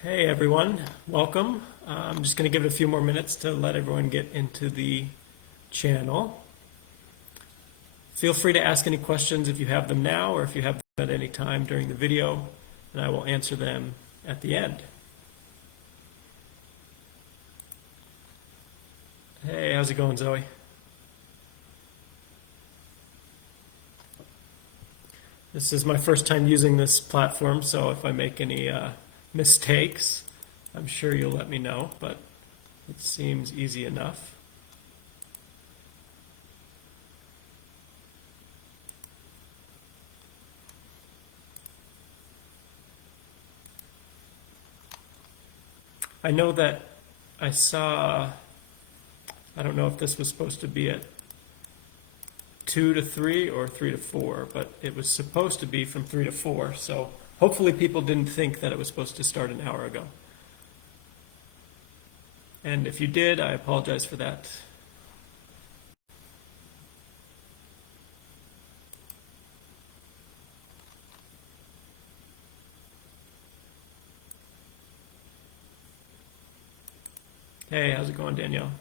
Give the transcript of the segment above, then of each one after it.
Hey everyone, welcome. I'm just going to give it a few more minutes to let everyone get into the channel. Feel free to ask any questions if you have them now or if you have them at any time during the video, and I will answer them at the end. Hey, how's it going, Zoe? This is my first time using this platform, so if I make any mistakes, I'm sure you'll let me know, but it seems easy enough. I know that I saw, I don't know if this was supposed to be at 2 to 3 or 3 to 4, but it was supposed to be from 3 to 4, so hopefully people didn't think that it was supposed to start an hour ago. And if you did, I apologize for that. Hey, how's it going, Danielle?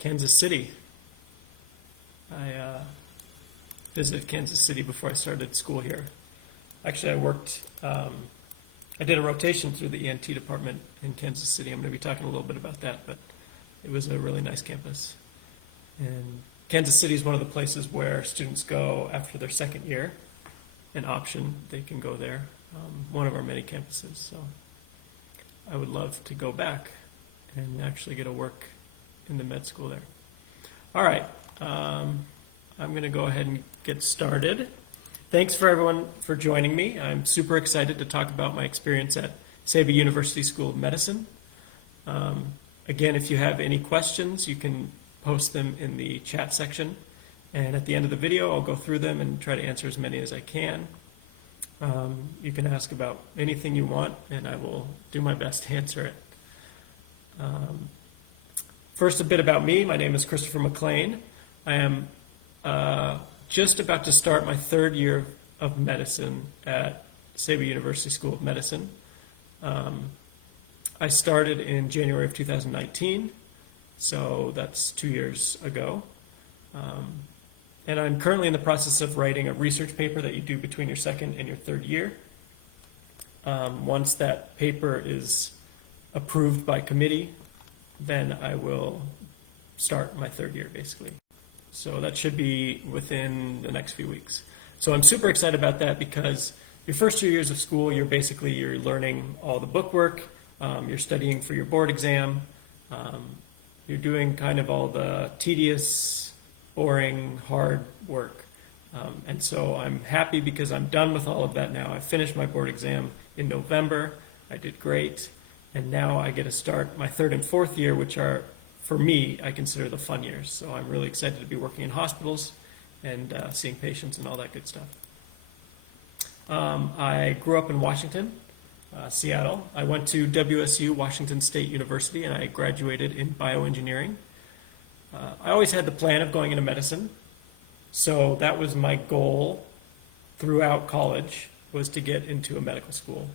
Kansas City. I visited Kansas City before I started school here. Actually, I did a rotation through the ENT department in Kansas City. I'm going to be talking a little bit about that, but it was a really nice campus. And Kansas City is one of the places where students go after their second year, an option, they can go there. One of our many campuses, so I would love to go back and actually get to work in the med school there. All right, I'm going to go ahead and get started. Thanks for everyone for joining me. I'm super excited to talk about my experience at Saba University School of Medicine. Again, if you have any questions, you can post them in the chat section. And at the end of the video, I'll go through them and try to answer as many as I can. You can ask about anything you want, and I will do my best to answer it. First, a bit about me. My name is Christopher McClean. I am just about to start my third year of medicine at Saba University School of Medicine. I started in January of 2019, so that's 2 years ago. And I'm currently in the process of writing a research paper that you do between your second and your third year. Once that paper is approved by committee, then I will start my third year, basically. So that should be within the next few weeks. So I'm super excited about that because your first 2 years of school, you're learning all the bookwork, you're studying for your board exam, you're doing kind of all the tedious, boring, hard work. And so I'm happy because I'm done with all of that now. I finished my board exam in November. I did great. And now I get to start my third and fourth year, which are, for me, I consider the fun years. So I'm really excited to be working in hospitals and seeing patients and all that good stuff. I grew up in Washington, Seattle. I went to WSU, Washington State University, and I graduated in bioengineering. I always had the plan of going into medicine, so that was my goal throughout college, was to get into a medical school.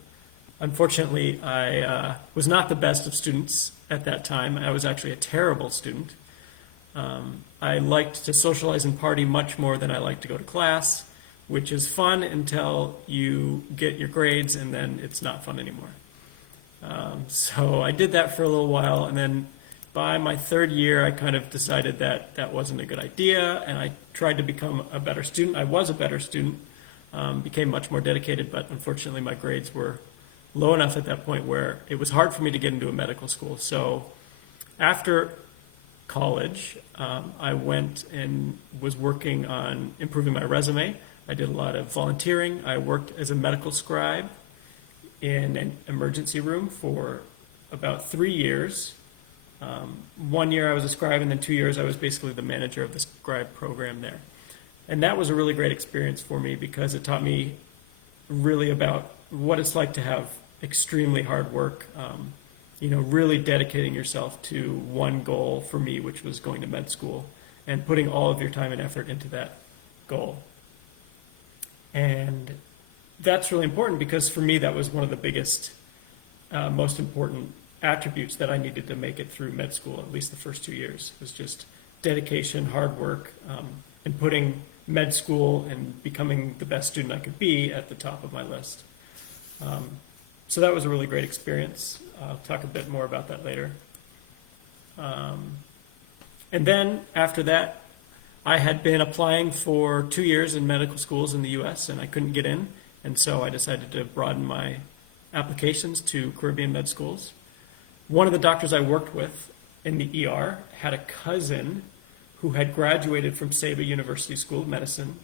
Unfortunately, I was not the best of students at that time. I was actually a terrible student. I liked to socialize and party much more than I liked to go to class, which is fun until you get your grades and then it's not fun anymore. So I did that for a little while, and then by my third year, I kind of decided that that wasn't a good idea, and I tried to become a better student. I was a better student, became much more dedicated, but unfortunately my grades were low enough at that point where it was hard for me to get into a medical school. So after college, I went and was working on improving my resume. I did a lot of volunteering. I worked as a medical scribe in an emergency room for about 3 years. 1 year I was a scribe, and then 2 years I was basically the manager of the scribe program there. And that was a really great experience for me because it taught me really about what it's like to have extremely hard work, really dedicating yourself to one goal for me, which was going to med school, and putting all of your time and effort into that goal. And that's really important because for me that was one of the biggest, most important attributes that I needed to make it through med school, at least the first 2 years, was just dedication, hard work, and putting med school and becoming the best student I could be at the top of my list. So that was a really great experience. I'll talk a bit more about that later. And then after that, I had been applying for 2 years in medical schools in the U.S. and I couldn't get in, and so I decided to broaden my applications to Caribbean med schools. One of the doctors I worked with in the ER had a cousin who had graduated from Saba University School of Medicine.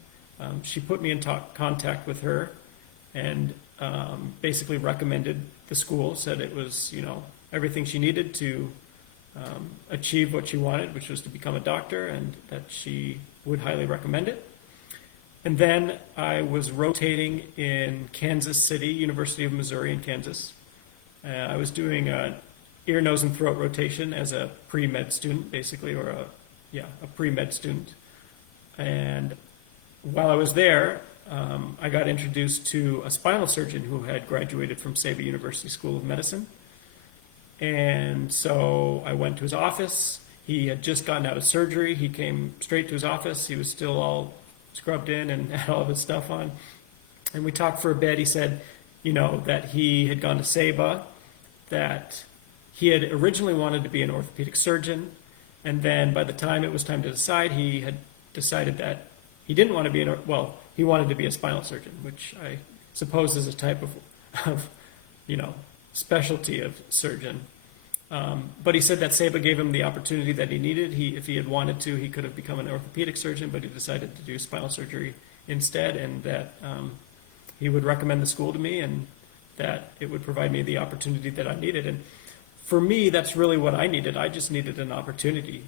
She put me in contact with her and basically recommended the school, said it was, everything she needed to achieve what she wanted, which was to become a doctor, and that she would highly recommend it. And then I was rotating in Kansas City, University of Missouri in Kansas. I was doing an ear, nose, and throat rotation as a pre-med student, basically, or a pre-med student. And while I was there, I got introduced to a spinal surgeon who had graduated from Saba University School of Medicine. And so I went to his office. He had just gotten out of surgery. He came straight to his office. He was still all scrubbed in and had all of his stuff on. And we talked for a bit. He said, that he had gone to Saba, that he had originally wanted to be an orthopedic surgeon. And then by the time it was time to decide, he had decided that he didn't want to be he wanted to be a spinal surgeon, which I suppose is a type of specialty of surgeon. But he said that Saba gave him the opportunity that he needed. If he had wanted to, he could have become an orthopedic surgeon, but he decided to do spinal surgery instead, and that he would recommend the school to me, and that it would provide me the opportunity that I needed. And for me, that's really what I needed. I just needed an opportunity.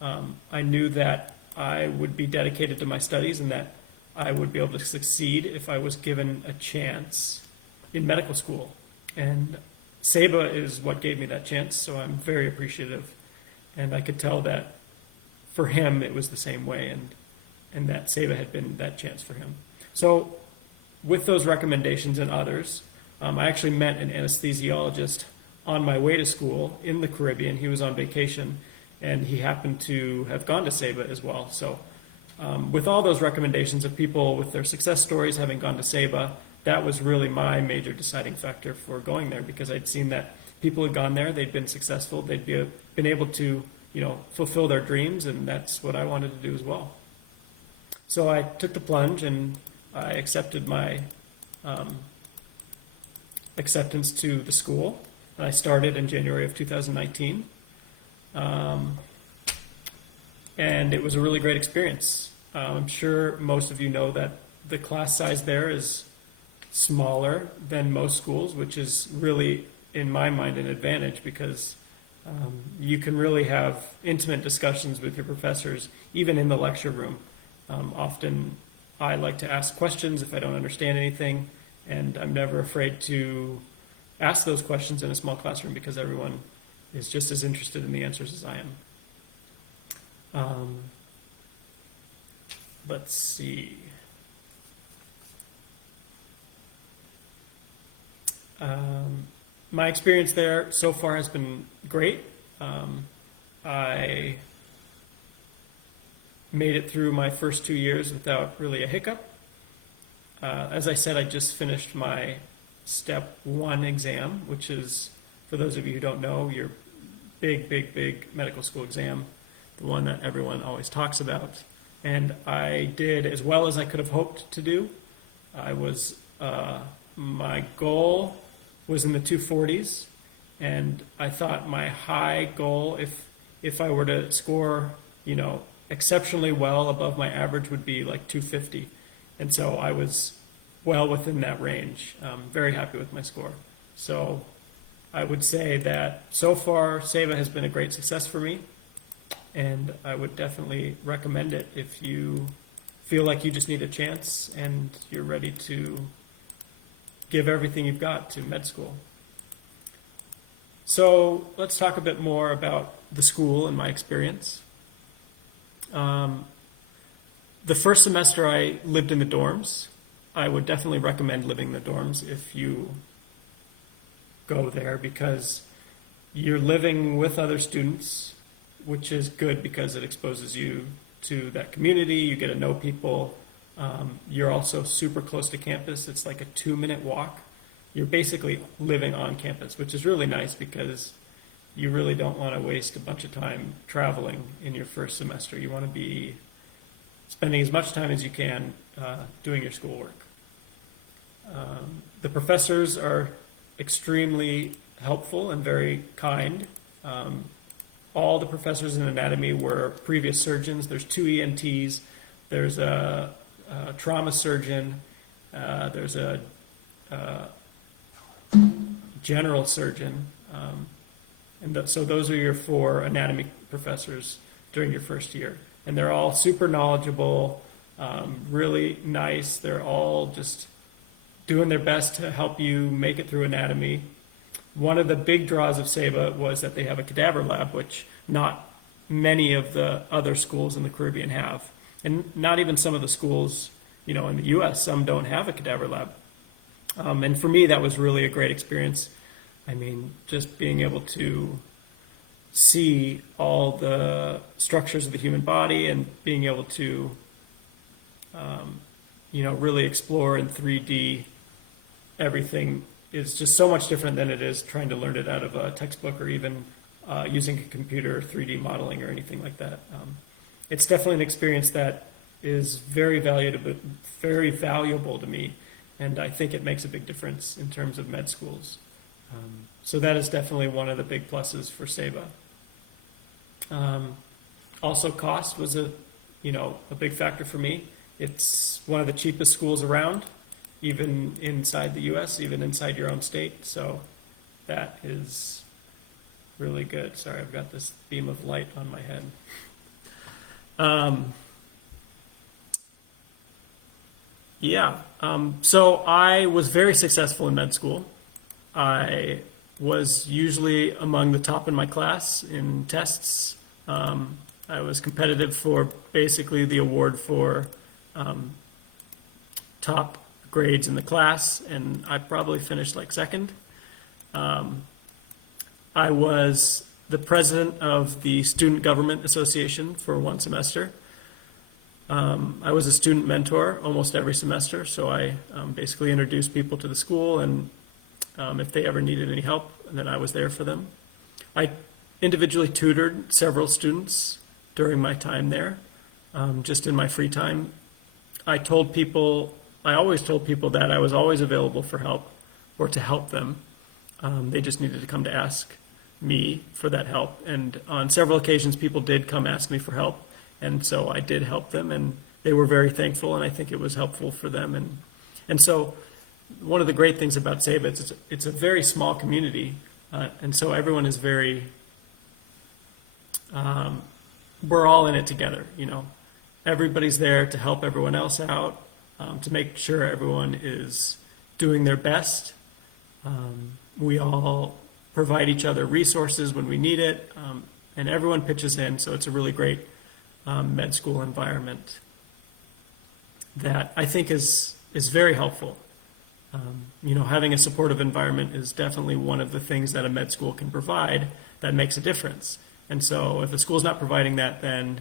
I knew that I would be dedicated to my studies and that I would be able to succeed if I was given a chance in medical school. And Saba is what gave me that chance, so I'm very appreciative. And I could tell that for him it was the same way, and that Saba had been that chance for him. So with those recommendations and others, I actually met an anesthesiologist on my way to school in the Caribbean. He was on vacation, and he happened to have gone to Saba as well. So with all those recommendations of people with their success stories having gone to Saba, that was really my major deciding factor for going there, because I'd seen that people had gone there, they'd been successful, they'd been able to fulfill their dreams, and that's what I wanted to do as well. So I took the plunge and I accepted my acceptance to the school, and I started in January of 2019. And it was a really great experience. I'm sure most of you know that the class size there is smaller than most schools, which is really, in my mind, an advantage, because you can really have intimate discussions with your professors, even in the lecture room. Often I like to ask questions if I don't understand anything, and I'm never afraid to ask those questions in a small classroom because everyone is just as interested in the answers as I am. Let's see. My experience there so far has been great. I made it through my first 2 years without really a hiccup. As I said, I just finished my Step 1 exam, which is, for those of you who don't know, your big medical school exam, the one that everyone always talks about. And I did as well as I could have hoped to do. My goal was in the 240s, and I thought my high goal, if I were to score, exceptionally well above my average, would be like 250. And so I was well within that range. Very happy with my score. So I would say that so far Saba has been a great success for me, and I would definitely recommend it if you feel like you just need a chance and you're ready to give everything you've got to med school. So let's talk a bit more about the school and my experience. The first semester I lived in the dorms. I would definitely recommend living in the dorms if you go there, because you're living with other students, which is good because it exposes you to that community. You get to know people. You're also super close to campus. It's like a 2-minute walk. You're basically living on campus, which is really nice because you really don't want to waste a bunch of time traveling in your first semester. You want to be spending as much time as you can doing your schoolwork. The professors are extremely helpful and very kind. All the professors in anatomy were previous surgeons. There's 2 ENTs. There's a trauma surgeon. There's a general surgeon. So those are your 4 anatomy professors during your first year. And they're all super knowledgeable, really nice. They're all just doing their best to help you make it through anatomy. One of the big draws of Saba was that they have a Cadaver Lab, which not many of the other schools in the Caribbean have. And not even some of the schools, in the U.S., some don't have a Cadaver Lab. And for me, that was really a great experience. I mean, just being able to see all the structures of the human body and being able to, really explore in 3D everything is just so much different than it is trying to learn it out of a textbook or even using a computer 3D modeling or anything like that. It's definitely an experience that is very valuable to me, and I think it makes a big difference in terms of med schools. So that is definitely one of the big pluses for Saba. Also, cost was a big factor for me. It's one of the cheapest schools around, even inside the U.S., even inside your own state. So that is really good. Sorry, I've got this beam of light on my head. So I was very successful in med school. I was usually among the top in my class in tests. I was competitive for basically the award for top grades in the class, and I probably finished like second. I was the president of the Student Government Association for 1 semester. I was a student mentor almost every semester, so I basically introduced people to the school, and if they ever needed any help, then I was there for them. I individually tutored several students during my time there, just in my free time. I always told people that I was always available for help or to help them. They just needed to come to ask me for that help. And on several occasions, people did come ask me for help. And so I did help them, and they were very thankful, and I think it was helpful for them. And so one of the great things about Saba, it's a very small community, and so everyone is very, we're all in it together, Everybody's there to help everyone else out, to make sure everyone is doing their best. We all provide each other resources when we need it, and everyone pitches in, so it's a really great med school environment that I think is very helpful. Having a supportive environment is definitely one of the things that a med school can provide that makes a difference. And so if the school's not providing that, then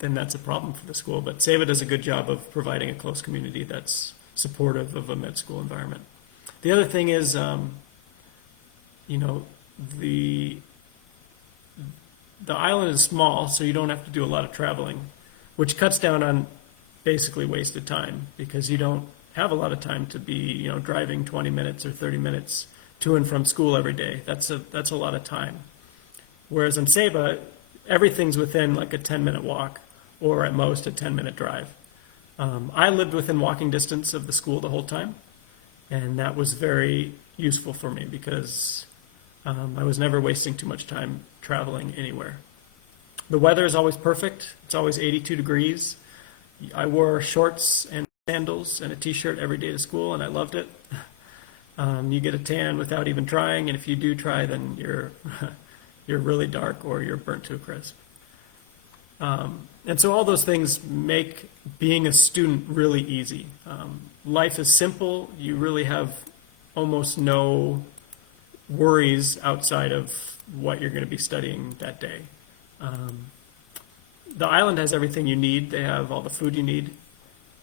that's a problem for the school. But Saba does a good job of providing a close community that's supportive of a med school environment. The other thing is, the island is small, so you don't have to do a lot of traveling, which cuts down on basically wasted time because you don't have a lot of time to be, driving 20 minutes or 30 minutes to and from school every day. That's a lot of time. Whereas in Saba, everything's within like a 10-minute walk or at most a 10-minute drive. I lived within walking distance of the school the whole time, and that was very useful for me because I was never wasting too much time traveling anywhere. The weather is always perfect. It's always 82 degrees. I wore shorts and sandals and a t-shirt every day to school, and I loved it. You get a tan without even trying, and if you do try, then you're really dark or you're burnt to a crisp. And so all those things make being a student really easy. Life is simple. You really have almost no worries outside of what you're going to be studying that day. Um, the island has everything you need. They have all the food you need.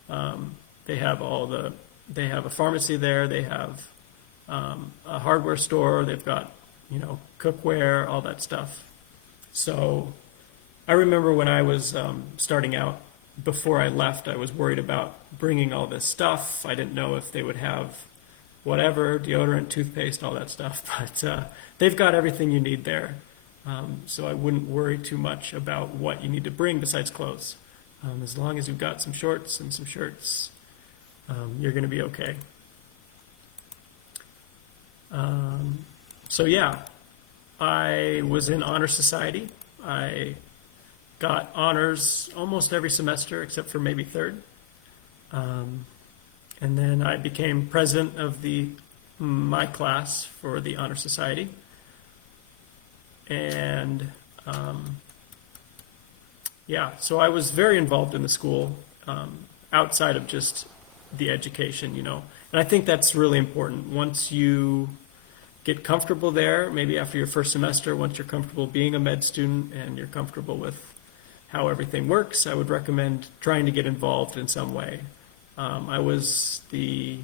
They have they have a pharmacy there. They have a hardware store. They've got, cookware, all that stuff. So I remember when I was starting out, before I left, I was worried about bringing all this stuff. I didn't know if they would have whatever, deodorant, toothpaste, all that stuff. But they've got everything you need there. So I wouldn't worry too much about what you need to bring besides clothes. As long as you've got some shorts and some shirts, you're going to be okay. So yeah, I was in Honor Society. I got honors almost every semester except for maybe third. And then I became president of my class for the Honor Society. And yeah, so I was very involved in the school outside of just the education, And I think that's really important. Once you get comfortable there, maybe after your first semester, once you're comfortable being a med student and you're comfortable with how everything works, I would recommend trying to get involved in some way. I was the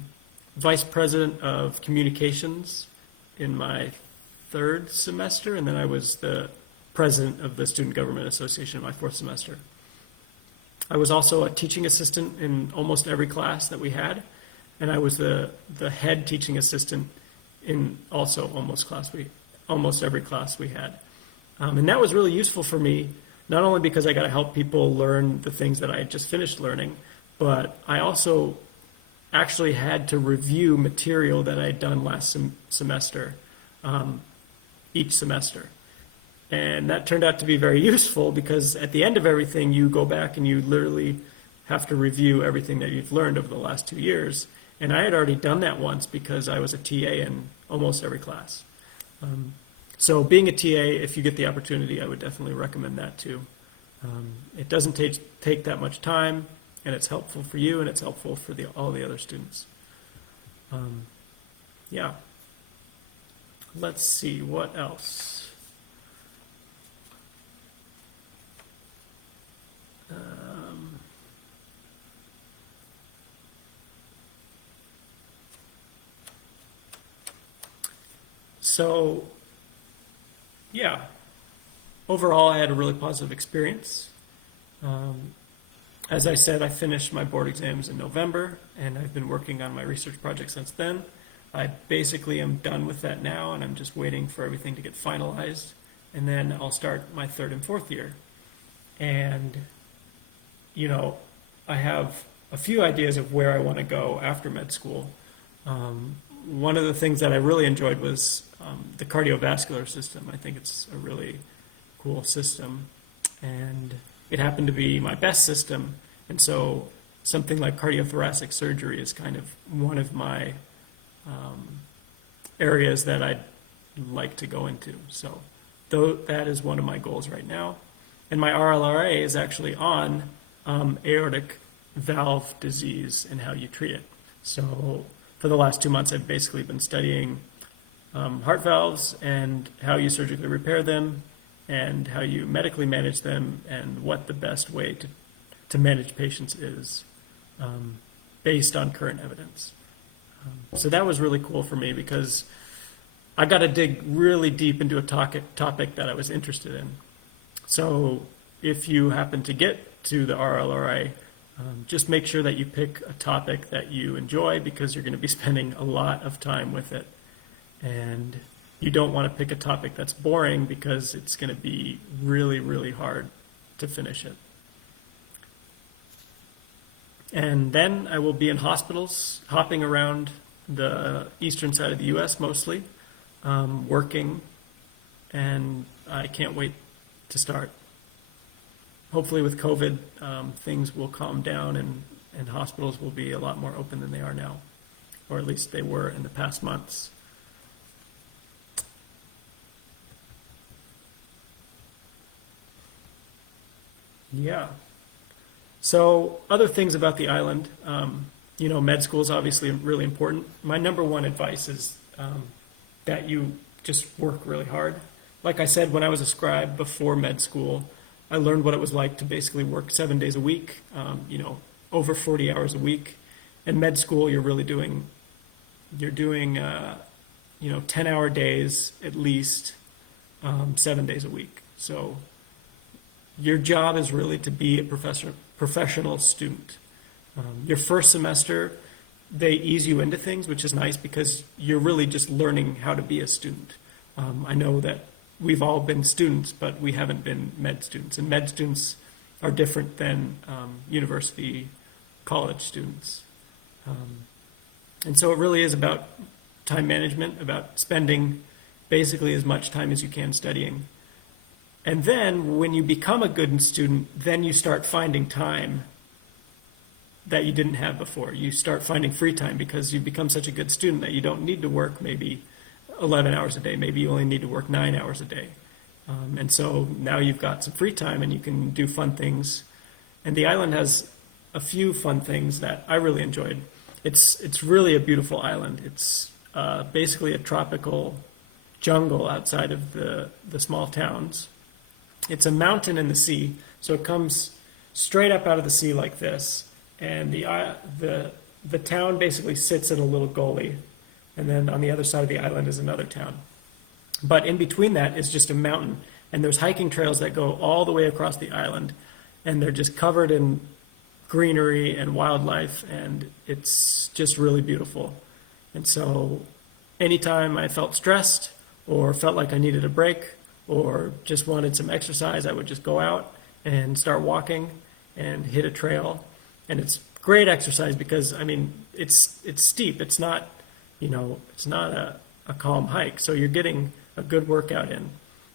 vice president of communications in my third semester, and then I was the president of the Student Government Association in my fourth semester. I was also a teaching assistant in almost every class that we had, and I was the head teaching assistant in also almost every class we had. And that was really useful for me, not only because I got to help people learn the things that I had just finished learning, but I also actually had to review material that I had done last semester, each semester. And that turned out to be very useful because at the end of everything, you go back and you literally have to review everything that you've learned over the last 2 years. And I had already done that once because I was a TA in almost every class. So being a TA, if you get the opportunity, I would definitely recommend that too. It doesn't take that much time, and it's helpful for you, and it's helpful for all the other students. Yeah. Let's see, what else? So, yeah, overall I had a really positive experience. As I said, I finished my board exams in November, and I've been working on my research project since then. I basically am done with that now, and I'm just waiting for everything to get finalized, and then I'll start my third and fourth year. And, I have a few ideas of where I want to go after med school. One of the things that I really enjoyed was the cardiovascular system. I think it's a really cool system, and it happened to be my best system, and so something like cardiothoracic surgery is kind of one of my areas that I'd like to go into. So that is one of my goals right now. And my RLRA is actually on aortic valve disease and how you treat it. So for the last 2 months, I've basically been studying heart valves and how you surgically repair them and how you medically manage them and what the best way to manage patients is based on current evidence. So that was really cool for me because I got to dig really deep into a topic that I was interested in. So if you happen to get to the RLRA, just make sure that you pick a topic that you enjoy because you're going to be spending a lot of time with it. And you don't want to pick a topic that's boring because it's going to be really, really hard to finish it. And then I will be in hospitals, hopping around the eastern side of the U.S. mostly, working, and I can't wait to start. Hopefully with COVID, things will calm down and hospitals will be a lot more open than they are now, or at least they were in the past months. Yeah. So other things about the island, med school is obviously really important. My number one advice is that you just work really hard. Like I said, when I was a scribe before med school, I learned what it was like to basically work 7 days a week, over 40 hours a week. In med school, you're doing 10-hour days at least, 7 days a week. So your job is really to be a professional student. Your first semester, they ease you into things, which is nice because you're really just learning how to be a student. I know that we've all been students, but we haven't been med students. And med students are different than university, college students. And so it really is about time management, about spending basically as much time as you can studying. And then when you become a good student, then you start finding time that you didn't have before. You start finding free time because you become such a good student that you don't need to work maybe 11 hours a day. Maybe you only need to work 9 hours a day. And so now you've got some free time and you can do fun things. And the island has a few fun things that I really enjoyed. It's really a beautiful island. It's basically a tropical jungle outside of the small towns. It's a mountain in the sea, so it comes straight up out of the sea like this. And the town basically sits in a little gully, and then on the other side of the island is another town. But in between that is just a mountain, and there's hiking trails that go all the way across the island, and they're just covered in greenery and wildlife, and it's just really beautiful. And so anytime I felt stressed or felt like I needed a break or just wanted some exercise, I would just go out and start walking and hit a trail. And it's great exercise because, it's steep. It's not, it's not a calm hike. So you're getting a good workout in.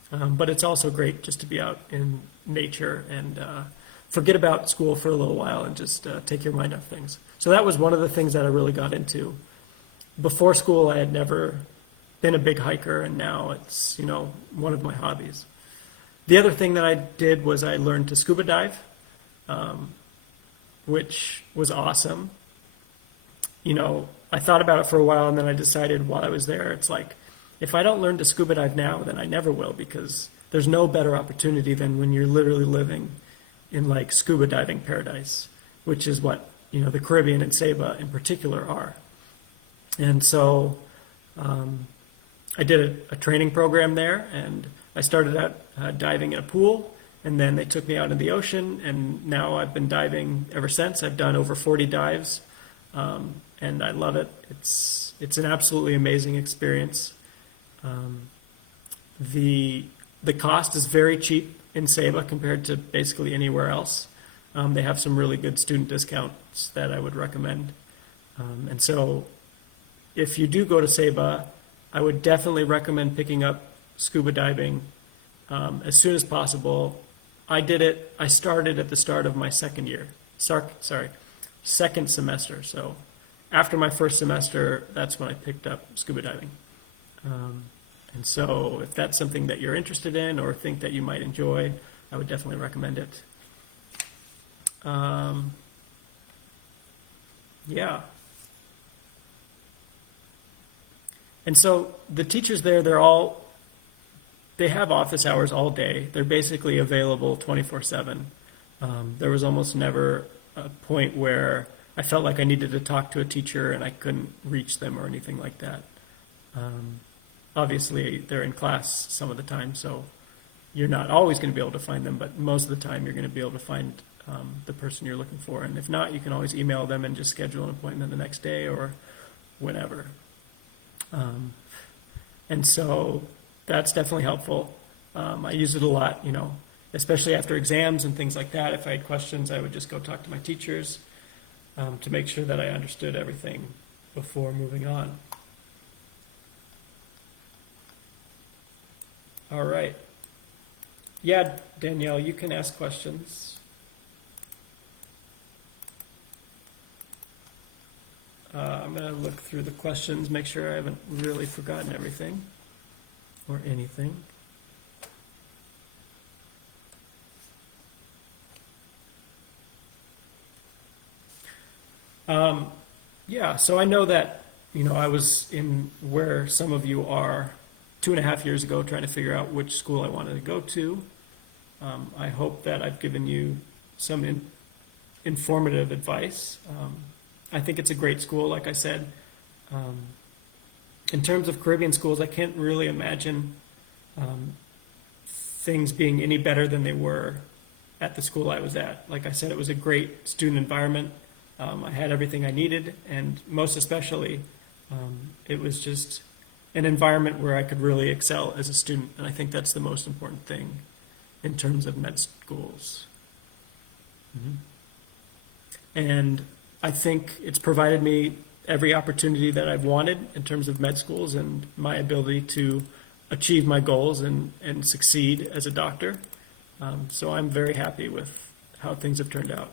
But it's also great just to be out in nature and forget about school for a little while and just take your mind off things. So that was one of the things that I really got into. Before school, I had never been a big hiker, and now it's, one of my hobbies. The other thing that I did was I learned to scuba dive, which was awesome. I thought about it for a while, and then I decided while I was there, it's like, if I don't learn to scuba dive now, then I never will, because there's no better opportunity than when you're literally living in like scuba diving paradise, which is what, the Caribbean and Saba in particular are. And so I did a training program there, and I started out diving in a pool, and then they took me out in the ocean, and now I've been diving ever since. I've done over 40 dives, and I love it. It's an absolutely amazing experience. The cost is very cheap in Saba compared to basically anywhere else. They have some really good student discounts that I would recommend. And so if you do go to Saba, I would definitely recommend picking up scuba diving as soon as possible. I started at the start of my second semester. So after my first semester, that's when I picked up scuba diving. And so if that's something that you're interested in or think that you might enjoy, I would definitely recommend it. Yeah. And so the teachers there, they have office hours all day. They're basically available 24/7. There was almost never a point where I felt like I needed to talk to a teacher and I couldn't reach them or anything like that. Obviously, they're in class some of the time, so you're not always going to be able to find them, but most of the time you're going to be able to find the person you're looking for. And if not, you can always email them and just schedule an appointment the next day or whenever. And so that's definitely helpful. I use it a lot, especially after exams and things like that. If I had questions, I would just go talk to my teachers to make sure that I understood everything before moving on. All right. Yeah, Danielle, you can ask questions. I'm going to look through the questions, make sure I haven't really forgotten everything or anything. Yeah, so I know that, I was in where some of you are 2.5 years ago trying to figure out which school I wanted to go to. I hope that I've given you some informative advice. I think it's a great school, like I said. Um, in terms of Caribbean schools, I can't really imagine um, things being any better than they were at the school I was at. Like I said, it was a great student environment. I had everything I needed, and most especially, it was just an environment where I could really excel as a student, and I think that's the most important thing in terms of med schools. Mhm. And I think it's provided me every opportunity that I've wanted in terms of med schools and my ability to achieve my goals and succeed as a doctor. So I'm very happy with how things have turned out.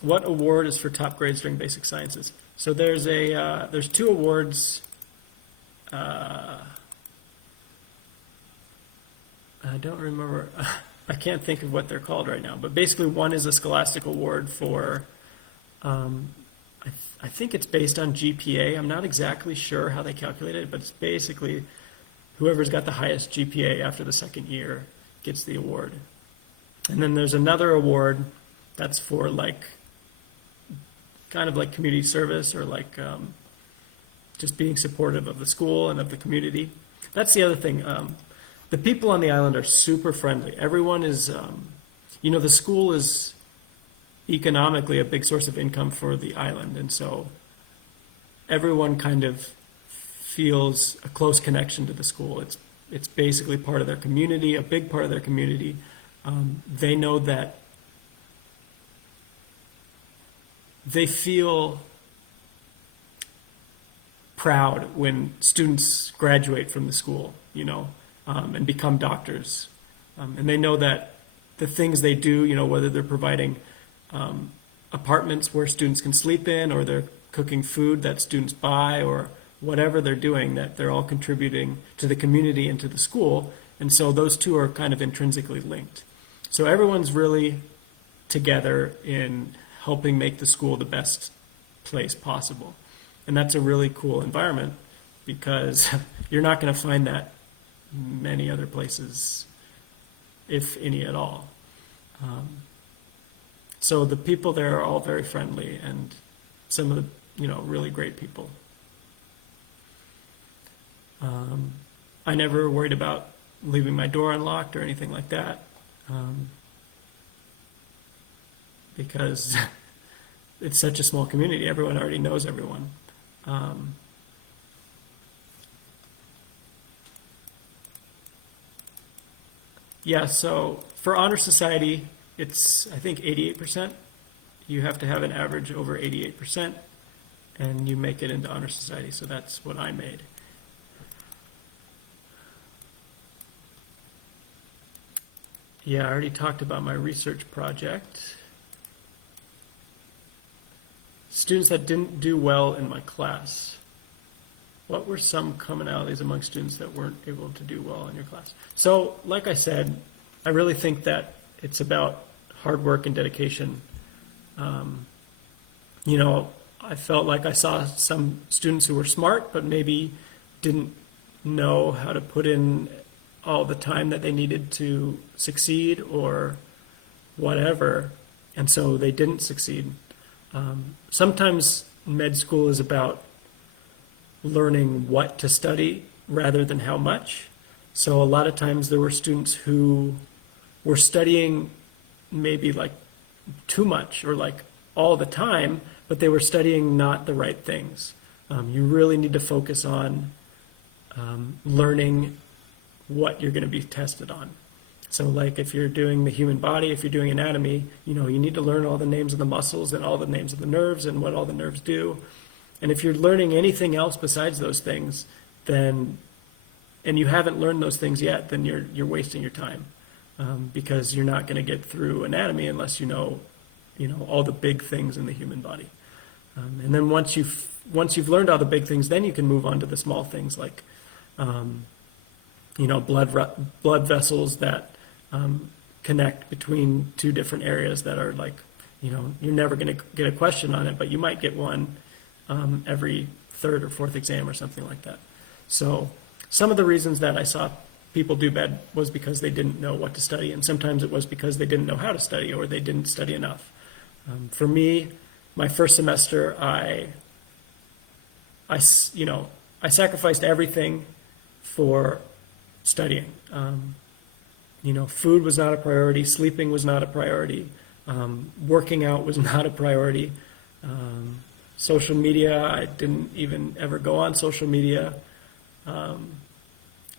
What award is for top grades during basic sciences? So there's two awards. I don't remember. I can't think of what they're called right now. But basically, one is a scholastic award for. I think it's based on GPA. I'm not exactly sure how they calculate it, but it's basically whoever's got the highest GPA after the second year gets the award. And then there's another award that's for kind of like community service or just being supportive of the school and of the community. That's the other thing. The people on the island are super friendly. Everyone is, the school is economically a big source of income for the island. And so everyone kind of feels a close connection to the school. It's basically part of their community, a big part of their community. They know that they feel proud when students graduate from the school, and become doctors. And they know that the things they do, whether they're providing apartments where students can sleep in, or they're cooking food that students buy, or whatever they're doing, that they're all contributing to the community and to the school. And so those two are kind of intrinsically linked. So everyone's really together in helping make the school the best place possible. And that's a really cool environment, because you're not going to find that many other places, if any at all. So the people there are all very friendly, and some of the really great people. I never worried about leaving my door unlocked or anything like that, because it's such a small community. Everyone already knows everyone. Yeah, so for Honor Society, it's, I think, 88%. You have to have an average over 88%, and you make it into Honor Society, so that's what I made. Yeah, I already talked about my research project. Students that didn't do well in my class. What were some commonalities among students that weren't able to do well in your class? So, like I said, I really think that it's about hard work and dedication. I felt like I saw some students who were smart, but maybe didn't know how to put in all the time that they needed to succeed or whatever, and so they didn't succeed. Sometimes med school is about learning what to study rather than how much. So a lot of times there were students who were studying maybe too much or all the time, but they were studying not the right things. You really need to focus on learning what you're going to be tested on. So if you're doing the human body, if you're doing anatomy, you need to learn all the names of the muscles and all the names of the nerves and what all the nerves do. And if you're learning anything else besides those things, and you haven't learned those things yet, then you're wasting your time, because you're not going to get through anatomy unless you know all the big things in the human body. And then once you've learned all the big things, then you can move on to the small things like blood vessels that connect between two different areas that are you're never going to get a question on it, but you might get one every third or fourth exam or something like that. So some of the reasons that I saw people do bad was because they didn't know what to study, and sometimes it was because they didn't know how to study or they didn't study enough. For me, my first semester, I sacrificed everything for studying. Food was not a priority, sleeping was not a priority, working out was not a priority. Social media, I didn't even ever go on social media.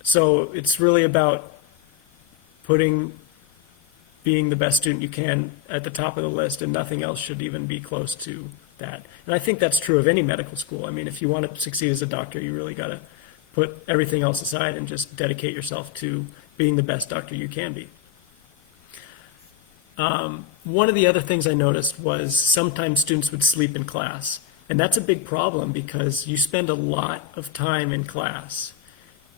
So it's really about being the best student you can at the top of the list, and nothing else should even be close to that. And I think that's true of any medical school. I mean, if you want to succeed as a doctor, you really got to put everything else aside and just dedicate yourself to being the best doctor you can be. One of the other things I noticed was sometimes students would sleep in class. And that's a big problem because you spend a lot of time in class.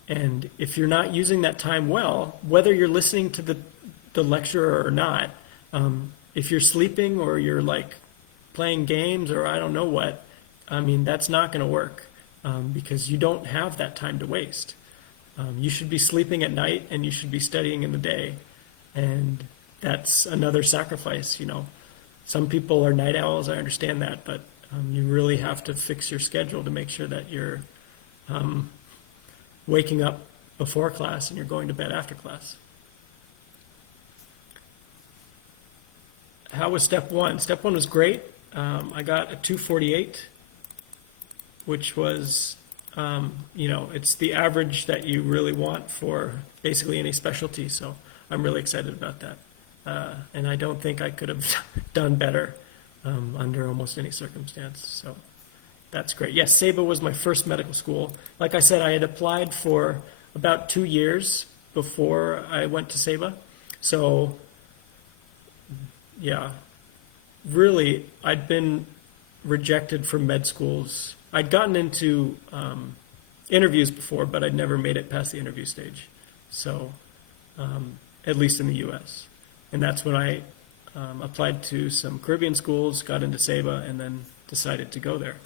And if you're not using that time well, whether you're listening to the lecturer or not, if you're sleeping or you're like playing games or I don't know what, I mean, that's not going to work because you don't have that time to waste. You should be sleeping at night and you should be studying in the day. And that's another sacrifice, Some people are night owls, I understand that, but you really have to fix your schedule to make sure that you're waking up before class and you're going to bed after class. How was step one? Step one was great. I got a 248, which was, it's the average that you really want for basically any specialty. So I'm really excited about that. And I don't think I could have done better under almost any circumstance. So that's great. Yes, Saba was my first medical school. Like I said, I had applied for about 2 years before I went to Saba. So yeah, really, I'd been rejected from med schools. I'd gotten into interviews before, but I'd never made it past the interview stage. So at least in the U.S. And that's when I applied to some Caribbean schools, got into Saba, and then decided to go there.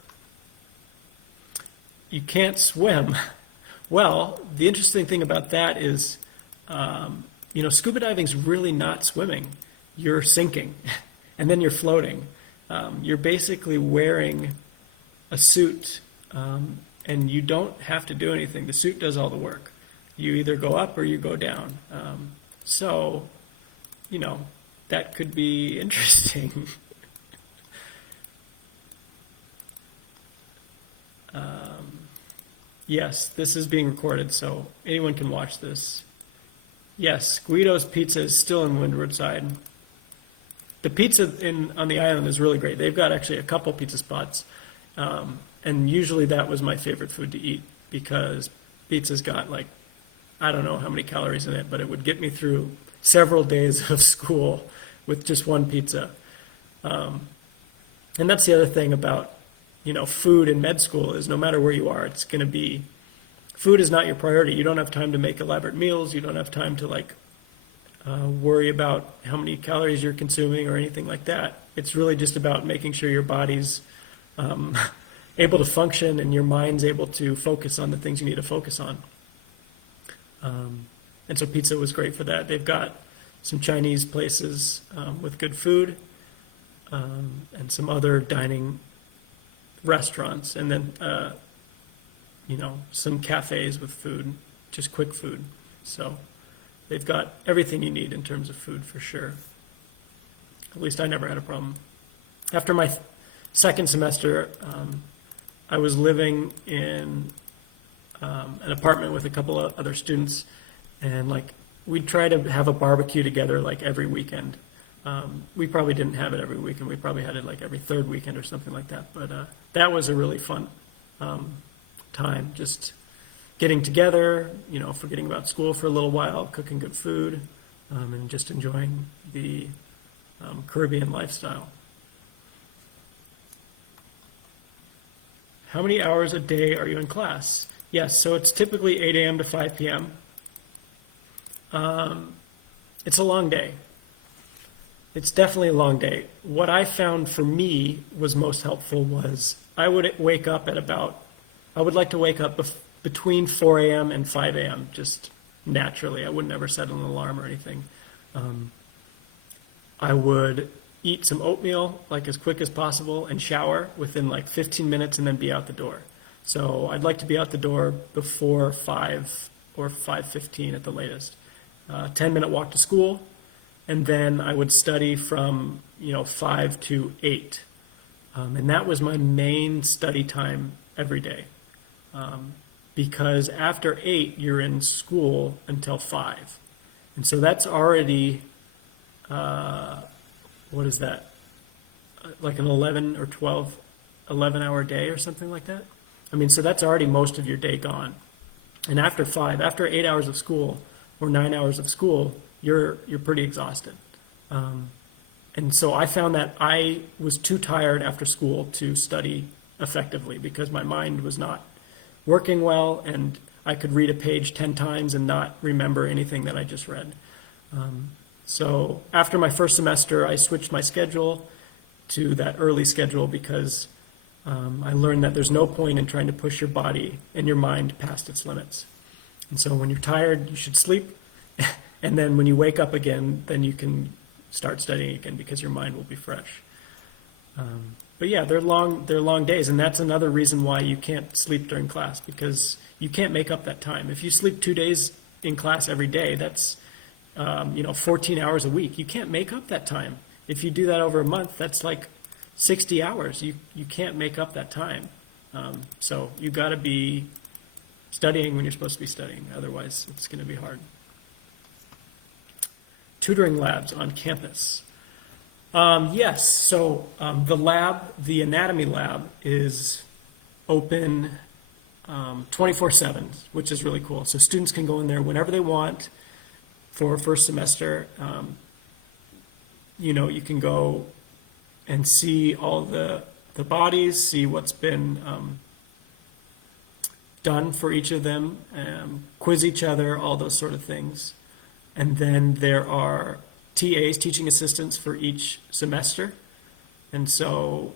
You can't swim. Well, the interesting thing about that is, scuba diving is really not swimming. You're sinking, and then you're floating. You're basically wearing a suit, and you don't have to do anything. The suit does all the work. You either go up or you go down. So, that could be interesting. Yes, this is being recorded, so anyone can watch this. Yes, Guido's Pizza is still in Windward Side. The pizza on the island is really great. They've got actually a couple pizza spots, and usually that was my favorite food to eat because pizza's got I don't know how many calories in it, but it would get me through several days of school with just one pizza. And that's the other thing about, food in med school is no matter where you are, it's going to be, food is not your priority. You don't have time to make elaborate meals. You don't have time to worry about how many calories you're consuming or anything like that. It's really just about making sure your body's able to function and your mind's able to focus on the things you need to focus on. And so pizza was great for that. They've got some Chinese places with good food and some other dining restaurants, and then some cafes with food, just quick food. So they've got everything you need in terms of food for sure. At least I never had a problem. After my second semester, I was living in an apartment with a couple of other students, and we'd try to have a barbecue together every weekend. We probably didn't have it every weekend. We probably had it every third weekend or something like that. But that was a really fun time, just getting together, forgetting about school for a little while, cooking good food, and just enjoying the Caribbean lifestyle. How many hours a day are you in class? Yes, so it's typically 8 a.m. to 5 p.m. It's a long day. It's definitely a long day. What I found for me was most helpful was I would wake up at about, I would like to wake up between 4 a.m. and 5 a.m. just naturally. I would never set an alarm or anything. I would eat some oatmeal like as quick as possible and shower within like 15 minutes and then be out the door. So I'd like to be out the door before 5 or 5:15 at the latest. 10-minute walk to school, and then I would study from 5 to 8. And that was my main study time every day. Because after 8, you're in school until 5. And so that's already, what is that? Like an 11 or 12, 11-hour day or something like that? I mean, so that's already most of your day gone. And after 5, after 8 hours of school or 9 hours of school, you're pretty exhausted. And so I found that I was too tired after school to study effectively because my mind was not working well, and I could read a page 10 times and not remember anything that I just read. So after my first semester, I switched my schedule to that early schedule because I learned that there's no point in trying to push your body and your mind past its limits. And so when you're tired, you should sleep. And then when you wake up again, then you can start studying again because your mind will be fresh. But yeah, they're long days, and that's another reason why you can't sleep during class, because you can't make up that time. If you sleep 2 days in class every day, that's 14 hours a week. You can't make up that time. If you do that over a month, that's like 60 hours. You can't make up that time. So you got to be studying when you're supposed to be studying. Otherwise, it's going to be hard. Tutoring labs on campus. Yes, so the lab, the anatomy lab, is open 24/7, which is really cool. So students can go in there whenever they want for first semester. You can go and see all the bodies, see what's been done for each of them, quiz each other, all those sort of things. And then there are TAs, teaching assistants, for each semester. And so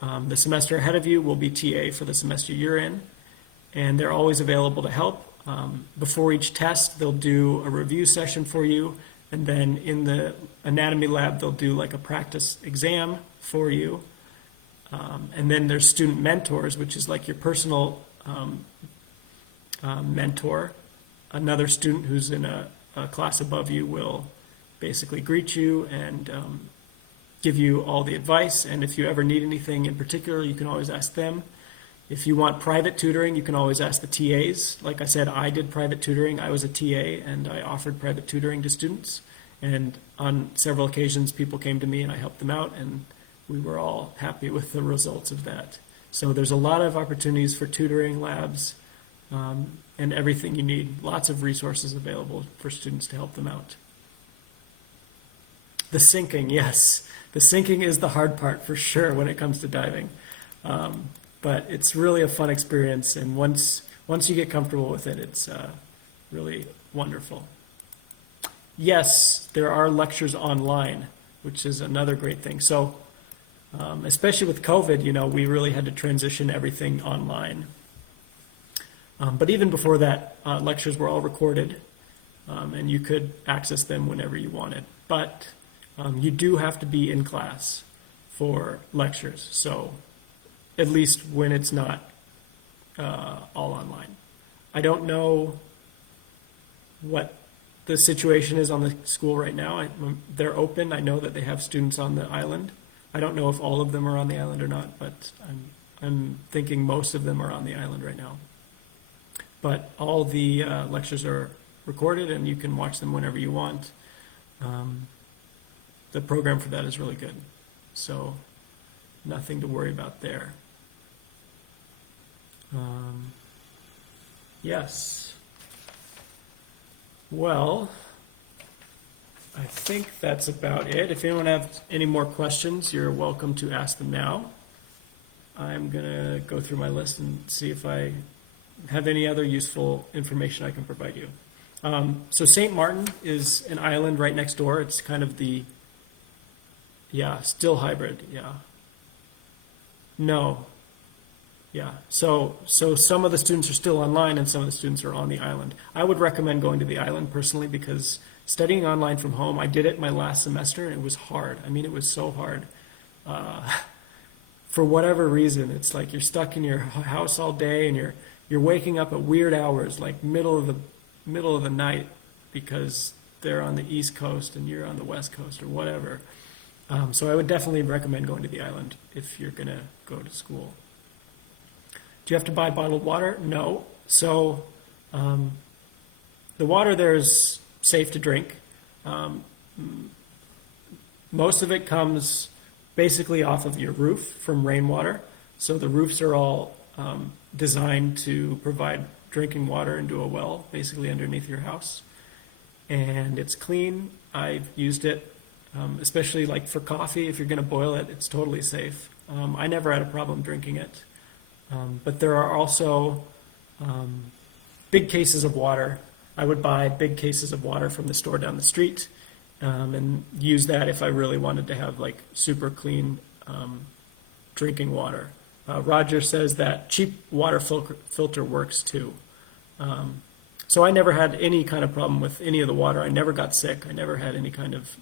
the semester ahead of you will be TA for the semester you're in. And they're always available to help. Before each test, they'll do a review session for you. And then in the anatomy lab, they'll do like a practice exam for you. And then there's student mentors, which is like your personal mentor. Another student who's in a class above you will basically greet you and give you all the advice. And if you ever need anything in particular, you can always ask them. If you want private tutoring, you can always ask the TAs. Like I said, I did private tutoring. I was a TA, and I offered private tutoring to students. And on several occasions, people came to me and I helped them out, and we were all happy with the results of that. So there's a lot of opportunities for tutoring labs and everything you need. Lots of resources available for students to help them out. The sinking, yes. The sinking is the hard part for sure when it comes to diving. But it's really a fun experience, and once you get comfortable with it, it's really wonderful. Yes, there are lectures online, which is another great thing. So, especially with COVID, we really had to transition everything online. But even before that, lectures were all recorded, and you could access them whenever you wanted. But you do have to be in class for lectures, so at least when it's not all online. I don't know what the situation is on the school right now. They're open. I know that they have students on the island. I don't know if all of them are on the island or not, but I'm thinking most of them are on the island right now. But all the lectures are recorded, and you can watch them whenever you want. The program for that is really good, so nothing to worry about there. Yes. Well, I think that's about it. If anyone has any more questions, you're welcome to ask them now. I'm going to go through my list and see if I have any other useful information I can provide you. So St. Martin is an island right next door. It's kind of the Yeah, still hybrid. Yeah. No. Yeah. So some of the students are still online and some of the students are on the island. I would recommend going to the island personally because studying online from home, I did it my last semester and it was hard. I mean, it was so hard. Uh, for whatever reason, it's like you're stuck in your house all day and you're waking up at weird hours, like middle of the night, because they're on the East Coast and you're on the West Coast or whatever. So I would definitely recommend going to the island if you're gonna go to school. Do you have to buy bottled water? No. So um, the water there is safe to drink. Um, Most of it comes basically off of your roof from rainwater. So the roofs are all designed to provide drinking water into a well, basically underneath your house. And it's clean. I've used it, especially like for coffee. If you're going to boil it, it's totally safe. I never had a problem drinking it. But there are also um, big cases of water. I would buy big cases of water from the store down the street and use that if I really wanted to have like super clean drinking water. Roger says that cheap water filter works too. So I never had any kind of problem with any of the water. I never got sick. I never had any kind of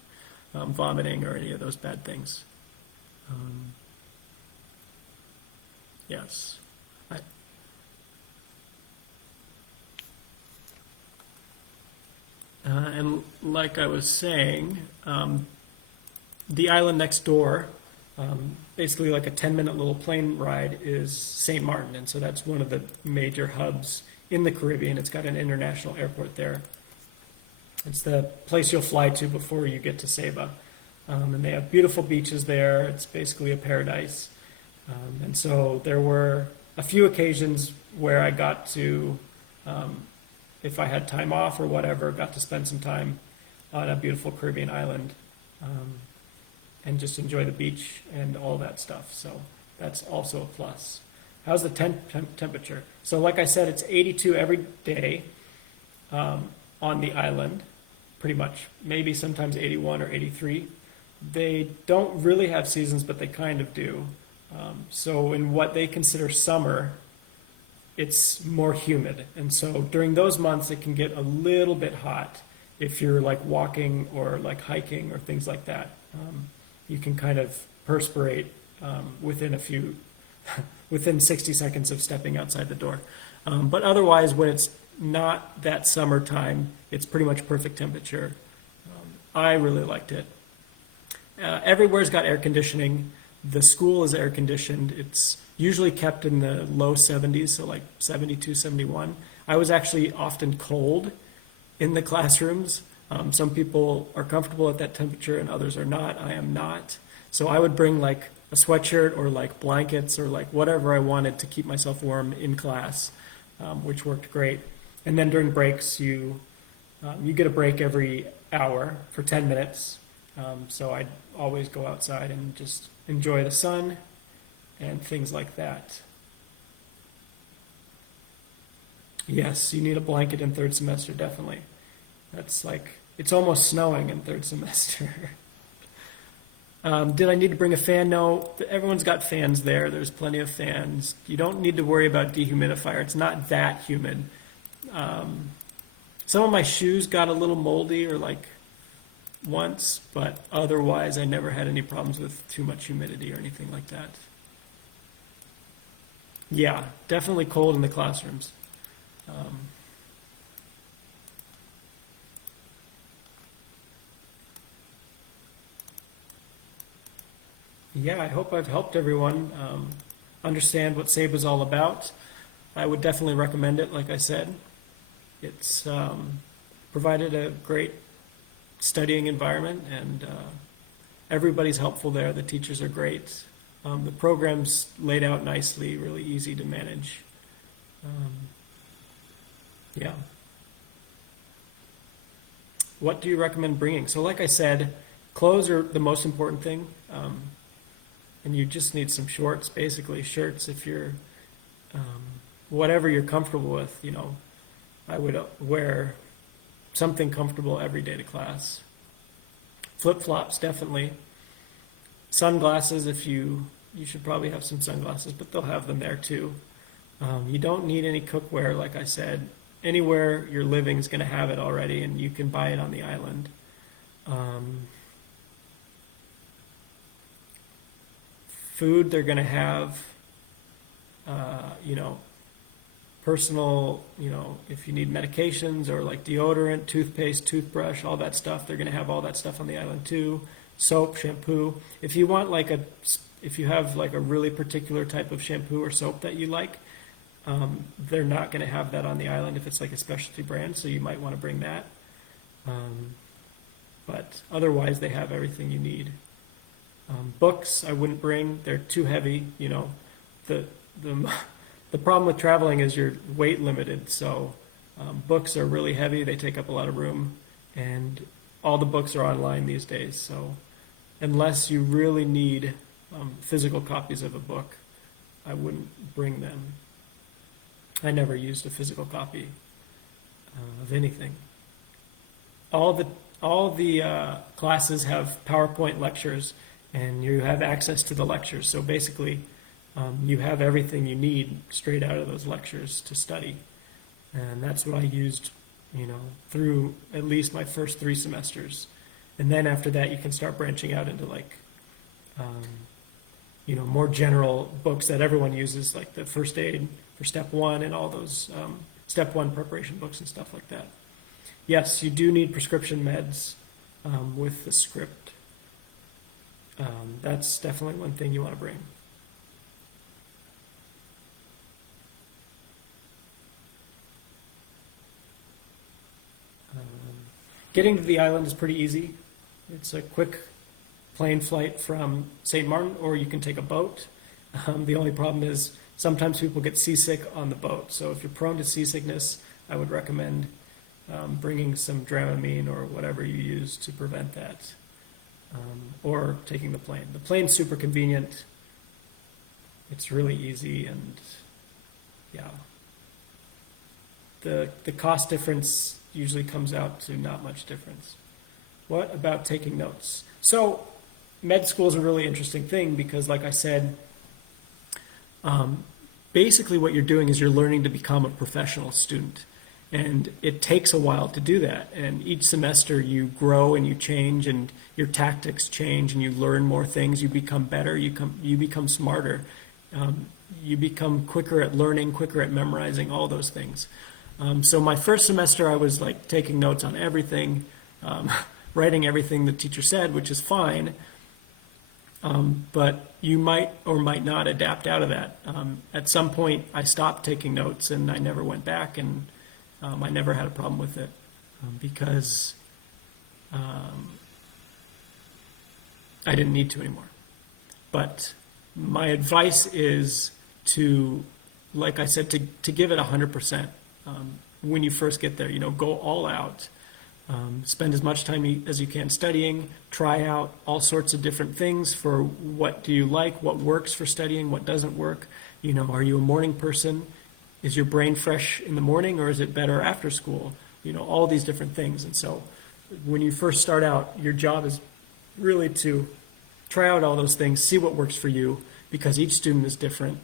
vomiting or any of those bad things. Um, yes. I, and like I was saying, the island next door, basically like a 10-minute little plane ride, is St. Martin. And so that's one of the major hubs in the Caribbean. It's got an international airport there. It's the place you'll fly to before you get to Saba. And they have beautiful beaches there. It's basically a paradise. And so there were a few occasions where I got to, if I had time off or whatever, got to spend some time on a beautiful Caribbean island and just enjoy the beach and all that stuff. So that's also a plus. How's the temperature? So like I said, it's 82 every day on the island, pretty much. Maybe sometimes 81 or 83. They don't really have seasons, but they kind of do. So in what they consider summer, it's more humid. And so during those months, it can get a little bit hot if you're like walking or like hiking or things like that. You can kind of perspirate within a few, within 60 seconds of stepping outside the door. But otherwise, when it's not that summertime, it's pretty much perfect temperature. I really liked it. Everywhere's got air conditioning. The school is air conditioned. It's usually kept in the low 70s, so like 72, 71. I was actually often cold in the classrooms. Some people are comfortable at that temperature and others are not. I am not. So I would bring like a sweatshirt or like blankets or like whatever I wanted to keep myself warm in class, which worked great. And then during breaks, you get a break every hour for 10 minutes. So I'd always go outside and just enjoy the sun and things like that. Yes, you need a blanket in third semester, definitely. That's like, it's almost snowing in third semester. Did I need to bring a fan? No, everyone's got fans there. There's plenty of fans. You don't need to worry about dehumidifier. It's not that humid. Some of my shoes got a little moldy or like once, but otherwise I never had any problems with too much humidity or anything like that. Yeah, definitely cold in the classrooms. Um, yeah, I hope I've helped everyone understand what Saba's all about. I would definitely recommend it, like I said. It's provided a great studying environment, and everybody's helpful there. The teachers are great. The program's laid out nicely, really easy to manage. Um, yeah. What do you recommend bringing? So like I said, clothes are the most important thing. And you just need some shorts, basically shirts if you're, whatever you're comfortable with, you know. I would wear something comfortable every day to class. Flip-flops, definitely. Sunglasses, if you should probably have some sunglasses, but they'll have them there too. You don't need any cookware, like I said. Anywhere you're living is going to have it already, and you can buy it on the island. Um, Food, they're going to have, you know, personal, you know, if you need medications or like deodorant, toothpaste, toothbrush, all that stuff, they're going to have all that stuff on the island too. Soap, shampoo. If you want like if you have like a really particular type of shampoo or soap that you like, they're not going to have that on the island if it's like a specialty brand, so you might want to bring that. Um, but otherwise, they have everything you need. Books, I wouldn't bring; they're too heavy. You know, the the the problem with traveling is you're weight limited. So books are really heavy; they take up a lot of room, and all the books are online these days. So unless you really need physical copies of a book, I wouldn't bring them. I never used a physical copy of anything. All the classes have PowerPoint lectures, and you have access to the lectures. So basically, you have everything you need straight out of those lectures to study, and that's what I used, you know, through at least my first 3 semesters. And then after that, you can start branching out into like, um, you know, more general books that everyone uses, like the first aid for step one and all those step one preparation books and stuff like that. Yes, you do need prescription meds with the script. That's definitely one thing you want to bring. Getting to the island is pretty easy. It's a quick plane flight from St. Martin, or you can take a boat. The only problem is sometimes people get seasick on the boat. So if you're prone to seasickness, I would recommend bringing some Dramamine or whatever you use to prevent that, or taking the plane. The plane's super convenient. It's really easy, and yeah, the cost difference usually comes out to not much difference. What about taking notes? So med school is a really interesting thing because, like I said, basically what you're doing is you're learning to become a professional student. And it takes a while to do that. And each semester you grow and you change and your tactics change and you learn more things. You become better. You become smarter. You become quicker at learning, quicker at memorizing, all those things. So my first semester I was like taking notes on everything, writing everything the teacher said, which is fine. But you might or might not adapt out of that. At some point I stopped taking notes and I never went back, and I never had a problem with it because I didn't need to anymore. But my advice is to, like I said, to give it 100% when you first get there. You know, go all out. Spend as much time as you can studying. Try out all sorts of different things for what do you like, what works for studying, what doesn't work. You know, are you a morning person? Is your brain fresh in the morning, or is it better after school? You know, all these different things. And so when you first start out, your job is really to try out all those things, see what works for you, because each student is different.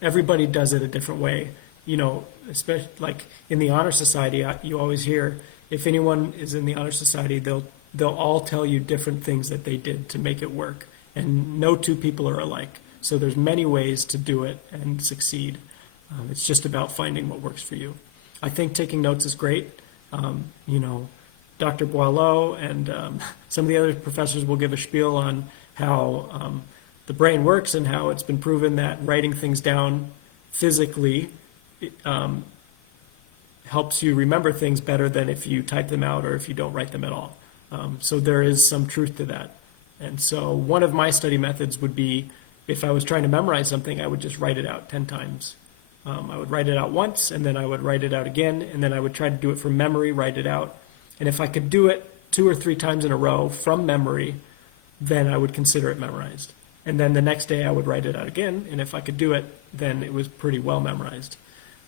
Everybody does it a different way. You know, especially like in the Honor Society, you always hear, if anyone is in the Honor Society, they'll all tell you different things that they did to make it work. And no two people are alike. So there's many ways to do it and succeed. It's just about finding what works for you. I think taking notes is great. You know, Dr. Boileau and some of the other professors will give a spiel on how the brain works and how it's been proven that writing things down physically helps you remember things better than if you type them out or if you don't write them at all. So there is some truth to that. And so one of my study methods would be, if I was trying to memorize something, I would just write it out 10 times. I would write it out once, and then I would write it out again, and then I would try to do it from memory, write it out. And if I could do it 2 or 3 times in a row from memory, then I would consider it memorized. And then the next day I would write it out again, and if I could do it, then it was pretty well memorized.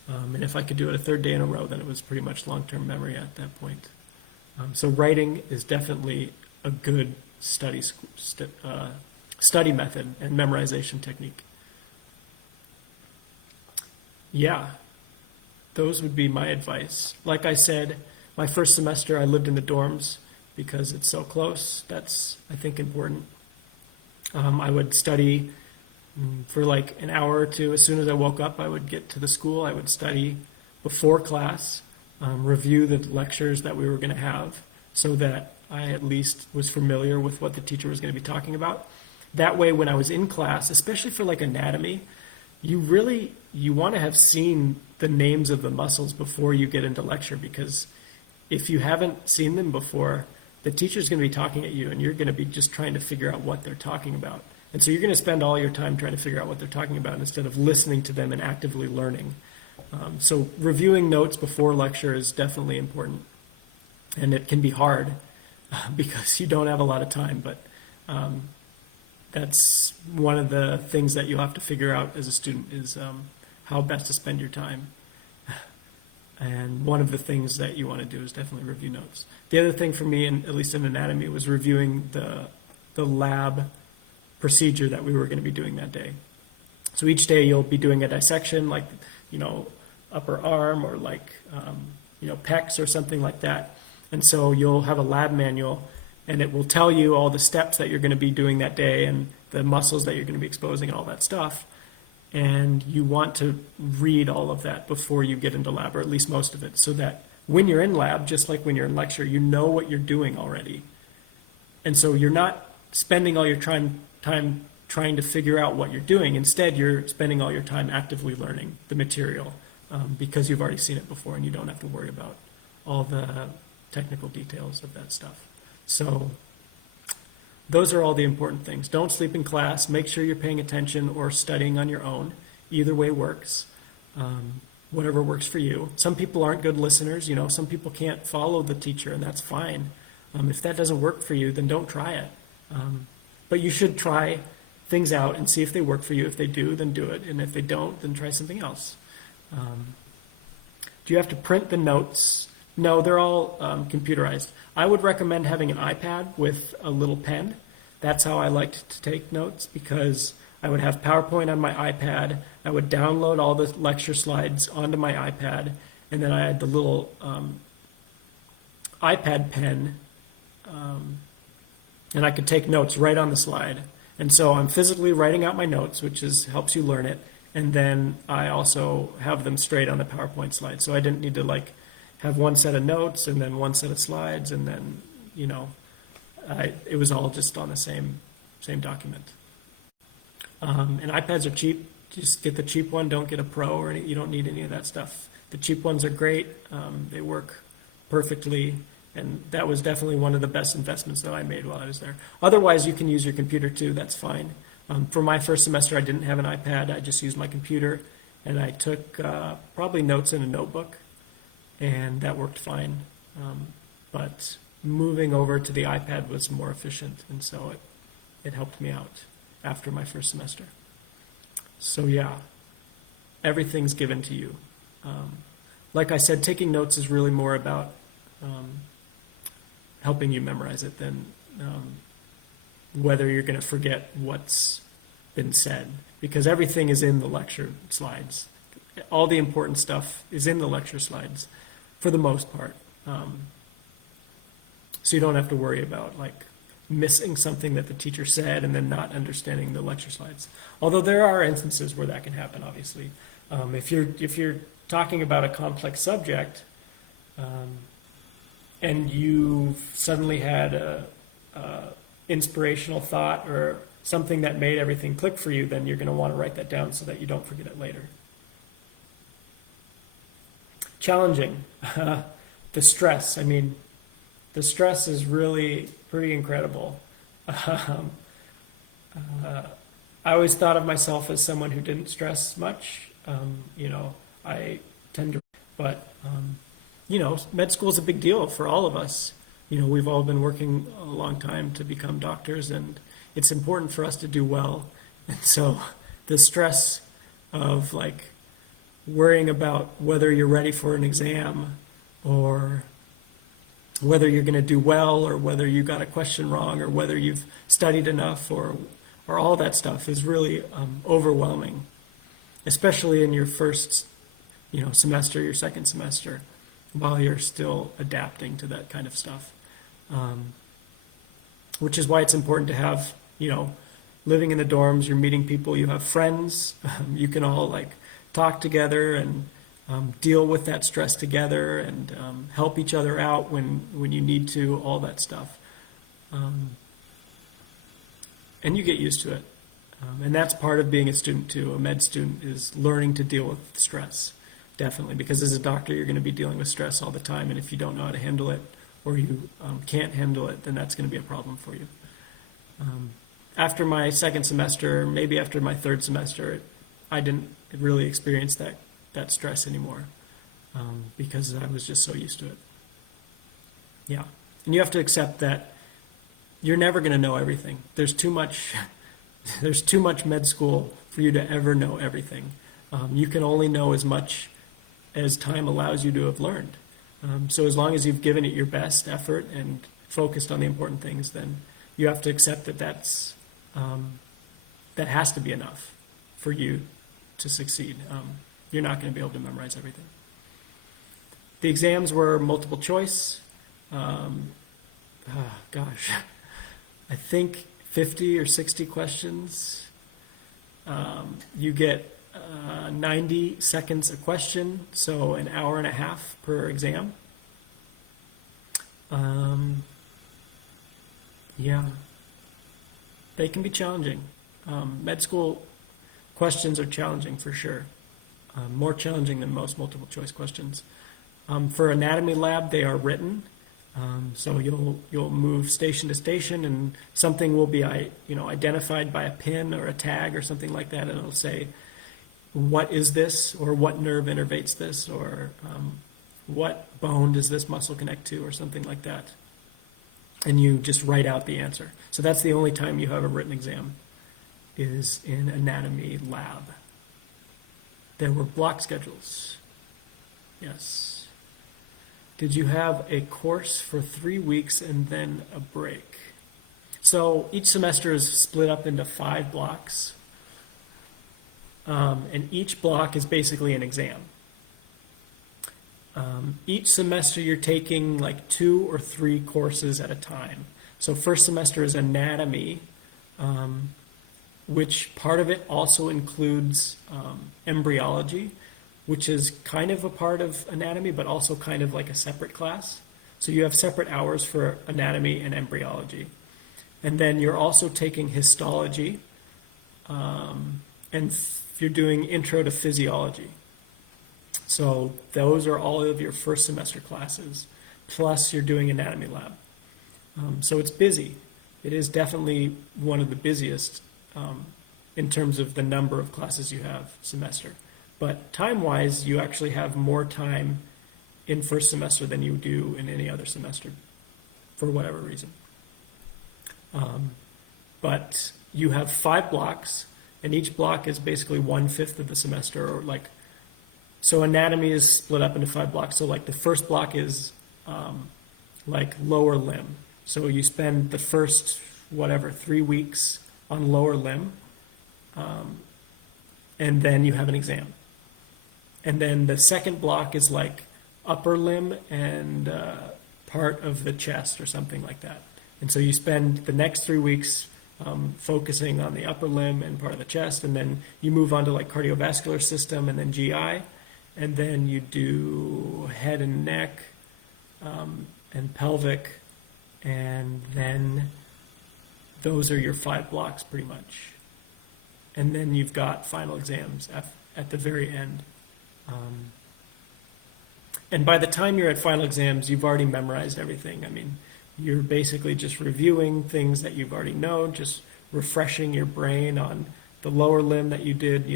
And if I could do it a 3rd day in a row, then it was pretty much long-term memory at that point. So writing is definitely a good study method and memorization technique. Yeah, those would be my advice. Like I said, my first semester I lived in the dorms because it's so close. That's, I think, important. I would study for like an hour or two. As soon as I woke up, I would get to the school. I would study before class, review the lectures that we were going to have so that I at least was familiar with what the teacher was going to be talking about. That way, when I was in class, especially for like anatomy, you want to have seen the names of the muscles before you get into lecture, because if you haven't seen them before, the teacher's going to be talking at you and you're going to be just trying to figure out what they're talking about. And so you're going to spend all your time trying to figure out what they're talking about instead of listening to them and actively learning. So reviewing notes before lecture is definitely important. And it can be hard because you don't have a lot of time, but that's one of the things that you'll have to figure out as a student is how best to spend your time. And one of the things that you want to do is definitely review notes. The other thing for me, at least in anatomy, was reviewing the lab procedure that we were going to be doing that day. So each day you'll be doing a dissection, like, upper arm or like, pecs or something like that. And so you'll have a lab manual and it will tell you all the steps that you're going to be doing that day and the muscles that you're going to be exposing and all that stuff. And you want to read all of that before you get into lab, or at least most of it, so that when you're in lab, just like when you're in lecture, you know what you're doing already. And so you're not spending all your time trying to figure out what you're doing. Instead, you're spending all your time actively learning the material because you've already seen it before and you don't have to worry about all the technical details of that stuff. So those are all the important things. Don't sleep in class. Make sure you're paying attention or studying on your own. Either way works. Whatever works for you. Some people aren't good listeners. Some people can't follow the teacher, and that's fine. If that doesn't work for you, then don't try it. But you should try things out and see if they work for you. If they do, then do it. And if they don't, then try something else. Do you have to print the notes? No, they're all computerized. I would recommend having an iPad with a little pen. That's how I liked to take notes, because I would have PowerPoint on my iPad. I would download all the lecture slides onto my iPad, and then I had the little iPad pen, and I could take notes right on the slide. And so I'm physically writing out my notes, which helps you learn it, and then I also have them straight on the PowerPoint slide. So I didn't need to have one set of notes and then one set of slides, and then it was all just on the same document. And iPads are cheap. Just get the cheap one. Don't get a Pro or you don't need any of that stuff. The cheap ones are great. They work perfectly, and that was definitely one of the best investments that I made while I was there. Otherwise, you can use your computer too. That's fine. For my first semester, I didn't have an iPad. I just used my computer, and I took probably notes in a notebook, and that worked fine. But moving over to the iPad was more efficient, and so it helped me out after my first semester. So yeah, everything's given to you. Like I said, taking notes is really more about helping you memorize it than whether you're going to forget what's been said, because everything is in the lecture slides. All the important stuff is in the lecture slides for the most part. So you don't have to worry about missing something that the teacher said and then not understanding the lecture slides. Although there are instances where that can happen, obviously. If you're talking about a complex subject, and you suddenly had a inspirational thought or something that made everything click for you, then you're going to want to write that down so that you don't forget it later. Challenging. The stress. The stress is really pretty incredible. I always thought of myself as someone who didn't stress much. I tend to, but med school is a big deal for all of us. We've all been working a long time to become doctors, and it's important for us to do well. And so the stress of worrying about whether you're ready for an exam or whether you're going to do well or whether you got a question wrong or whether you've studied enough or all that stuff is really overwhelming, especially in your first, semester, your second semester, while you're still adapting to that kind of stuff. Which is why it's important to have, living in the dorms, you're meeting people, you have friends, you can all like talk together and deal with that stress together and help each other out when you need to, all that stuff. And you get used to it. And that's part of being a student too, a med student, is learning to deal with stress, definitely. Because as a doctor, you're going to be dealing with stress all the time, and if you don't know how to handle it, or you can't handle it, then that's going to be a problem for you. After my second semester, maybe after my third semester, I didn't really experience that stress anymore because I was just so used to it. Yeah, and you have to accept that you're never going to know everything. There's too much med school for you to ever know everything. You can only know as much as time allows you to have learned. So as long as you've given it your best effort and focused on the important things, then you have to accept that that has to be enough for you to succeed. You're not going to be able to memorize everything. The exams were multiple choice. Gosh, I think 50 or 60 questions. You get 90 seconds a question, so an hour and a half per exam. Yeah, they can be challenging. Med school questions are challenging for sure. More challenging than most multiple choice questions. For anatomy lab, they are written. So you'll move station to station, and something will be identified by a pin or a tag or something like that, and it'll say, what is this, or what nerve innervates this, or what bone does this muscle connect to, or something like that. And you just write out the answer. So that's the only time you have a written exam, is in anatomy lab. There were block schedules. Yes. Did you have a course for 3 weeks and then a break? So each semester is split up into 5 blocks. And each block is basically an exam. Each semester you're taking like 2 or 3 courses at a time. So first semester is anatomy, which part of it also includes embryology, which is kind of a part of anatomy, but also kind of like a separate class. So you have separate hours for anatomy and embryology. And then you're also taking histology, and you're doing intro to physiology. So those are all of your first semester classes, plus you're doing anatomy lab. So it's busy. It is definitely one of the busiest in terms of the number of classes you have semester. But time-wise, you actually have more time in first semester than you do in any other semester, for whatever reason. But you have 5 blocks, and each block is basically 1/5 of the semester, or like, so anatomy is split up into 5 blocks. So like the first block is like lower limb. So you spend the first, 3 weeks on lower limb, and then you have an exam. And then the second block is like upper limb and part of the chest or something like that. And so you spend the next 3 weeks focusing on the upper limb and part of the chest, and then you move on to like cardiovascular system and then GI, and then you do head and neck and pelvic, and then those are your 5 blocks pretty much. And then you've got final exams at the very end. And by the time you're at final exams, you've already memorized everything. I mean, you're basically just reviewing things that you've already known, just refreshing your brain on the lower limb that you did,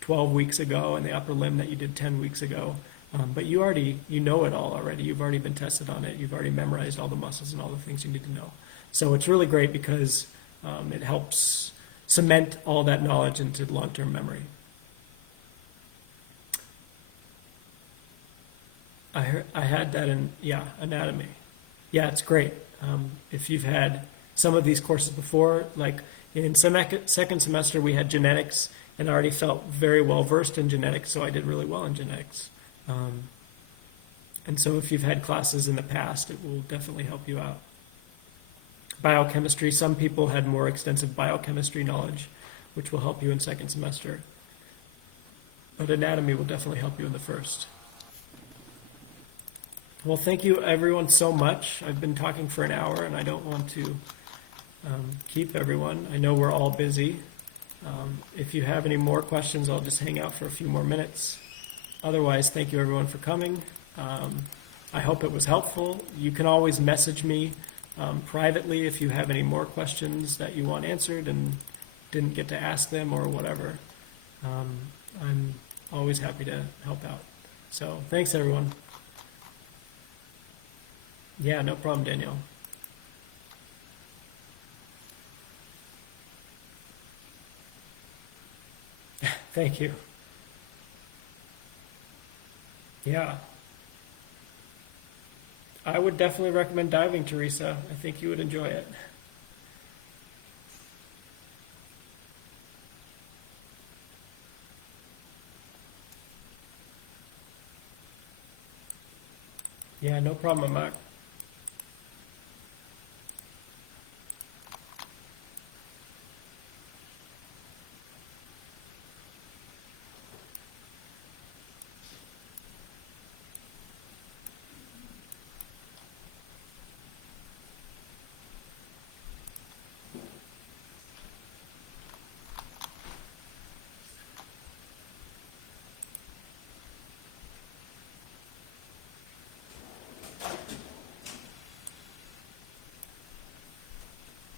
12 weeks ago, and the upper limb that you did 10 weeks ago. But you know it all already. You've already been tested on it. You've already memorized all the muscles and all the things you need to know. So it's really great because it helps cement all that knowledge into long-term memory. I had that in, anatomy. Yeah, it's great. If you've had some of these courses before, like in second semester, we had genetics, and I already felt very well versed in genetics, so I did really well in genetics. Um, and so if you've had classes in the past, it will definitely help you out. Biochemistry, some people had more extensive biochemistry knowledge, which will help you in second semester. But anatomy will definitely help you in the first. Well, thank you everyone so much. I've been talking for an hour and I don't want to keep everyone. I know we're all busy. If you have any more questions, I'll just hang out for a few more minutes. Otherwise, thank you everyone for coming. I hope it was helpful. You can always message me privately if you have any more questions that you want answered and didn't get to ask them or whatever. I'm always happy to help out. So thanks everyone. Yeah, no problem, Danielle. Thank you. Yeah, I would definitely recommend diving, Teresa. I think you would enjoy it. Yeah, no problem, Mark.